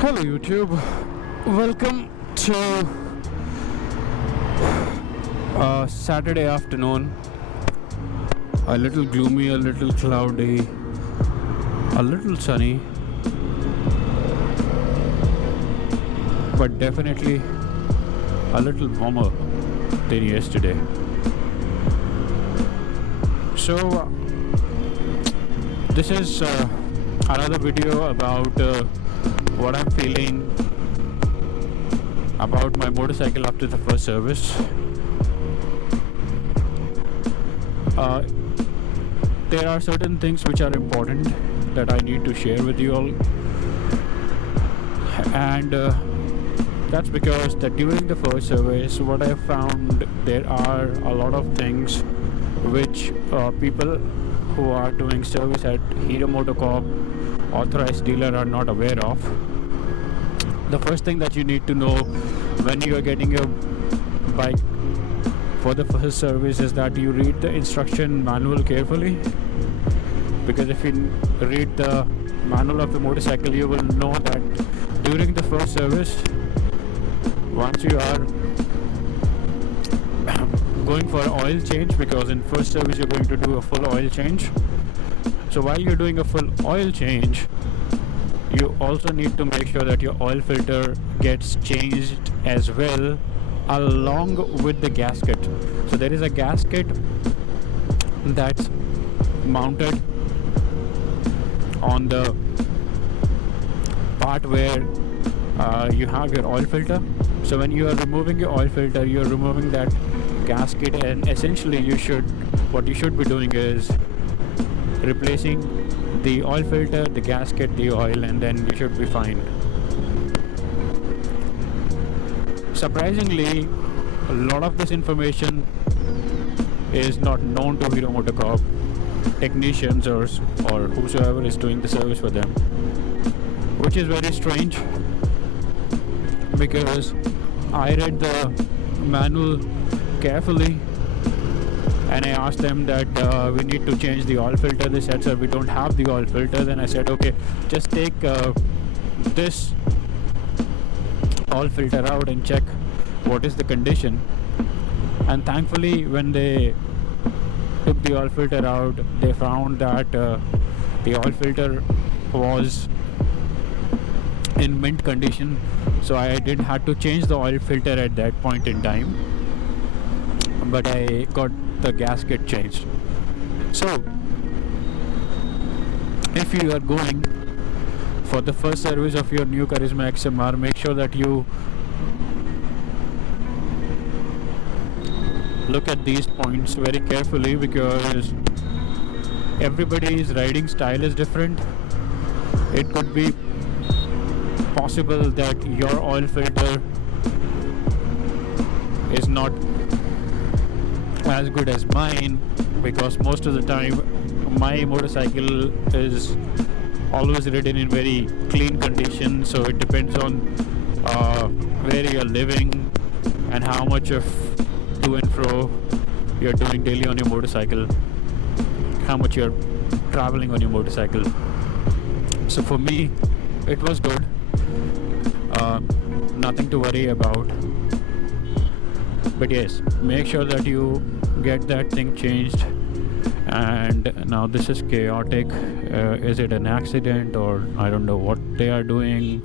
Hello YouTube, welcome to Saturday afternoon. A little gloomy, a little cloudy, a little sunny, but definitely a little warmer than yesterday. So this is another video about what I'm feeling about my motorcycle after the first service. There are certain things which are important that I need to share with you all, and that's because that during the first service what I found, there are a lot of things which people who are doing service at Hero Motocorp authorized dealer are not aware of. The first thing that you need to know when you are getting your bike for the first service is that you read the instruction manual carefully, because if you read the manual of the motorcycle, you will know that during the first service, once you are going for an oil change, because in first service you're going to do a full oil change, so while you're doing a full oil change, you also need to make sure that your oil filter gets changed as well, along with the gasket. So there is a gasket that's mounted on the part where you have your oil filter. So when you are removing your oil filter, you are removing that gasket, and essentially what you should be doing is replacing the oil filter, the gasket, the oil, and then you should be fine. Surprisingly, a lot of this information is not known to Hero Motocorp technicians or whosoever is doing the service for them, which is very strange, because I read the manual carefully and I asked them that we need to change the oil filter. They said, sir, we don't have the oil filter. Then I said, okay, just take this oil filter out and check what is the condition. And thankfully, when they took the oil filter out, they found that the oil filter was in mint condition, so I didn't have to change the oil filter at that point in time, but I got the gasket changed. So if you are going for the first service of your new Karizma XMR, make sure that you look at these points very carefully, because everybody's riding style is different. It could be possible that your oil filter is not as good as mine, because most of the time my motorcycle is always ridden in very clean condition. So it depends on where you're living and how much of to and fro you're doing daily on your motorcycle, how much you're traveling on your motorcycle. So for me, it was good, nothing to worry about. But yes, make sure that you get that thing changed. And now this is chaotic. Is it an accident, or I don't know what they are doing?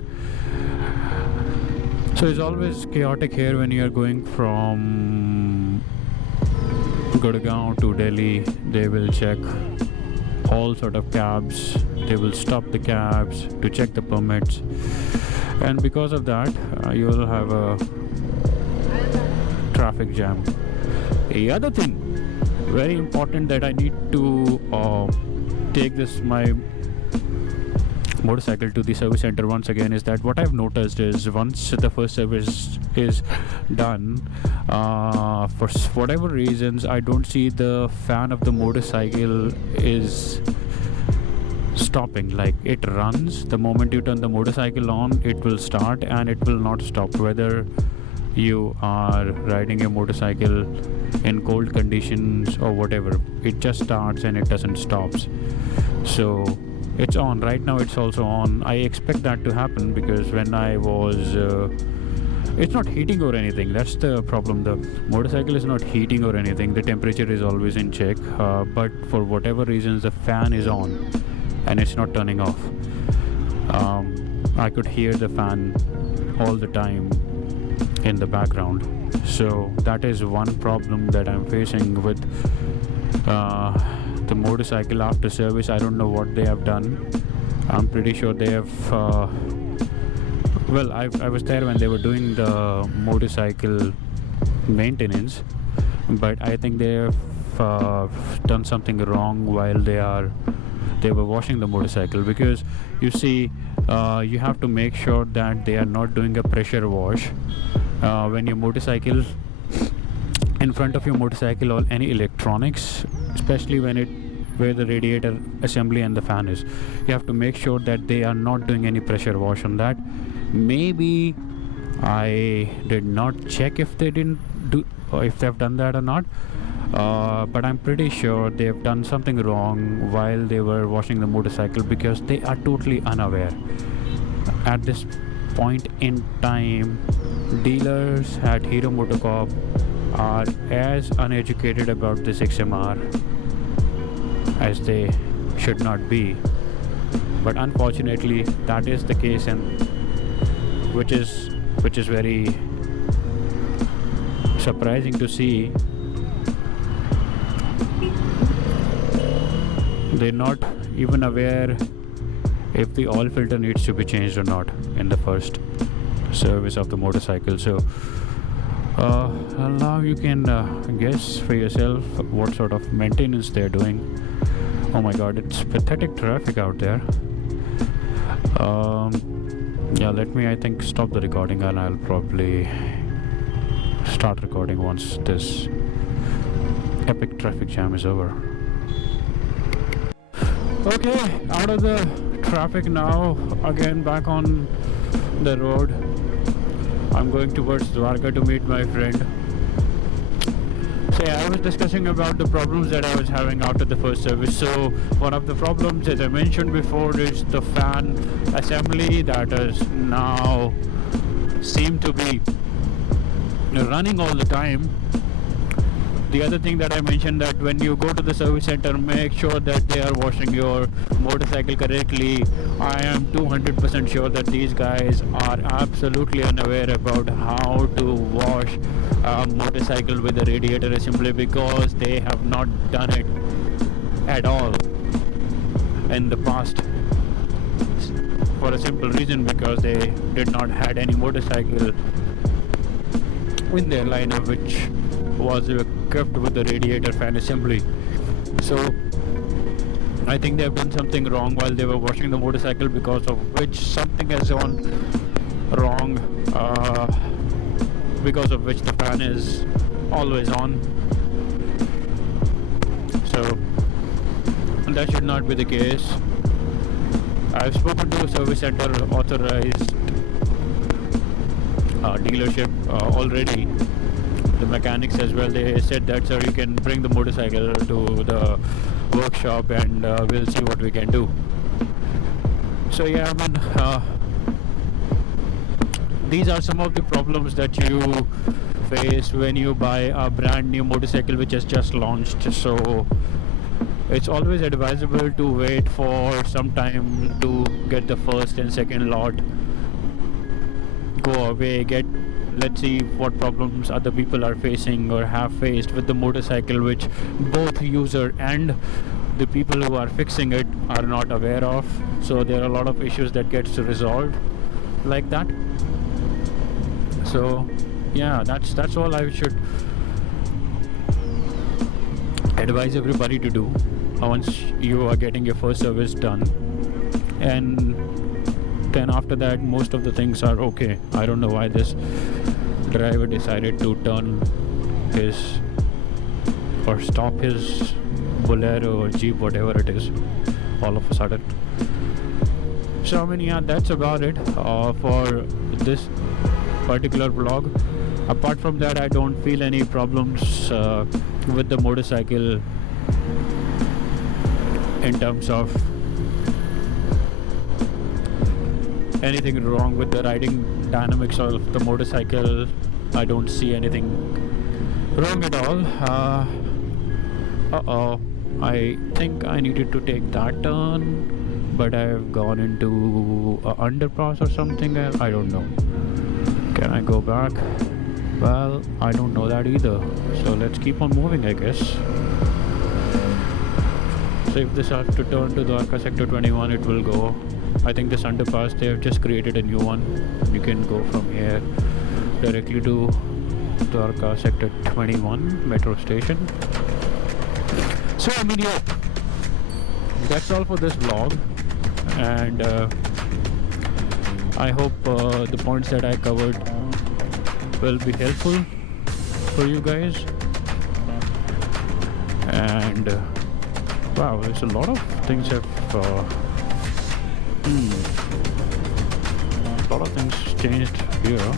So it's always chaotic here when you are going from Gurgaon to Delhi. They will check all sort of cabs. They will stop the cabs to check the permits, and because of that, you will have a traffic jam. The other thing, very important, that I need to take my motorcycle to the service center once again, is that what I've noticed is once the first service is done, for whatever reasons, I don't see the fan of the motorcycle is stopping. Like, it runs the moment you turn the motorcycle on, it will start and it will not stop, whether you are riding a motorcycle in cold conditions or whatever. It just starts and it doesn't stop. So It's on right now. It's also on. I expect that to happen because when I was it's not heating or anything. That's the problem. The motorcycle is not heating or anything. The temperature is always in check, but for whatever reasons the fan is on and it's not turning off. I could hear the fan all the time in the background. So that is one problem that I'm facing with the motorcycle after service. I don't know what they have done. I'm pretty sure they have I was there when they were doing the motorcycle maintenance, but I think they have done something wrong while they were washing the motorcycle, because you see, you have to make sure that they are not doing a pressure wash when your motorcycle, in front of your motorcycle or any electronics, especially where the radiator assembly and the fan is. You have to make sure that they are not doing any pressure wash on that. Maybe I did not check if they didn't do, or if they've done that or not, but I'm pretty sure they've done something wrong while they were washing the motorcycle, because they are totally unaware. At this point in time, dealers at Hero Motocorp are as uneducated about this XMR as they should not be, but unfortunately that is the case, and which is very surprising to see. They're not even aware if the oil filter needs to be changed or not in the first service of the motorcycle. So now you can guess for yourself what sort of maintenance they're doing. Oh my god, it's pathetic traffic out there. Yeah, let me, I think, stop the recording, and I'll probably start recording once this epic traffic jam is over. Okay, out of the traffic now, again back on the road. I'm going towards Dwarka to meet my friend. So yeah, I was discussing about the problems that I was having after the first service. So one of the problems, as I mentioned before, is the fan assembly that is now seem to be running all the time. The other thing that I mentioned, that when you go to the service center, make sure that they are washing your motorcycle correctly. I am 200% sure that these guys are absolutely unaware about how to wash a motorcycle with a radiator assembly, because they have not done it at all in the past, for a simple reason, because they did not had any motorcycle in their lineup which was equipped with the radiator fan assembly. So I think they have done something wrong while they were washing the motorcycle, because of which something has gone wrong, because of which the fan is always on. So that should not be the case. I've spoken to a service center authorized dealership already, the mechanics as well. They said that, sir, you can bring the motorcycle to the workshop and we'll see what we can do. So yeah, I mean, these are some of the problems that you face when you buy a brand new motorcycle which has just launched. So it's always advisable to wait for some time to get the first and second lot go away, let's see what problems other people are facing or have faced with the motorcycle, which both user and the people who are fixing it are not aware of. So there are a lot of issues that gets resolved like that. So yeah, that's all I should advise everybody to do once you are getting your first service done. And then after that, most of the things are okay. I don't know why this driver decided to turn his or stop his Bolero or Jeep, whatever it is, all of a sudden. So I mean, yeah, that's about it for this particular vlog. Apart from that, I don't feel any problems with the motorcycle in terms of anything wrong with the riding dynamics of the motorcycle. I don't see anything wrong at all. Uh-oh, I think I needed to take that turn, but I've gone into a underpass or something. I don't know. Can I go back? Well, I don't know that either. So let's keep on moving, I guess. So if this has to turn to Dwarka Sector 21, it will go. I think this underpass, they have just created a new one. You can go from here directly to Dwarka Sector 21 metro station. So I mean, yeah, that's all for this vlog, and I hope the points that I covered will be helpful for you guys. And wow, there's a lot of things have a lot of things changed here.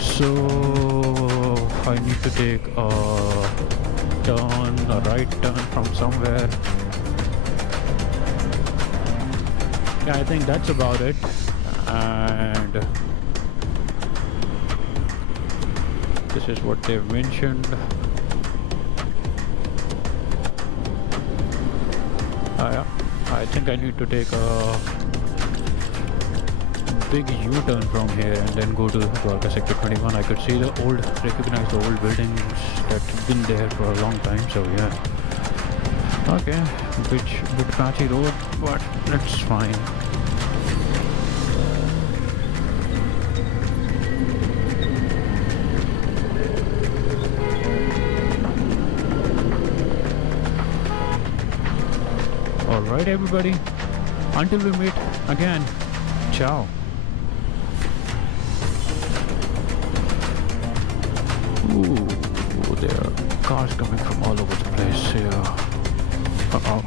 So I need to take a right turn from somewhere. Yeah, I think that's about it. And this is what they've mentioned. Yeah, I think I need to take a big U-turn from here and then go to Dwarka Sector 21. I could see recognize the old buildings that's been there for a long time, so yeah. Okay, bit patchy road, but that's fine. Alright everybody, until we meet again, ciao. Ooh, there are cars coming from all over the place here. Uh-oh.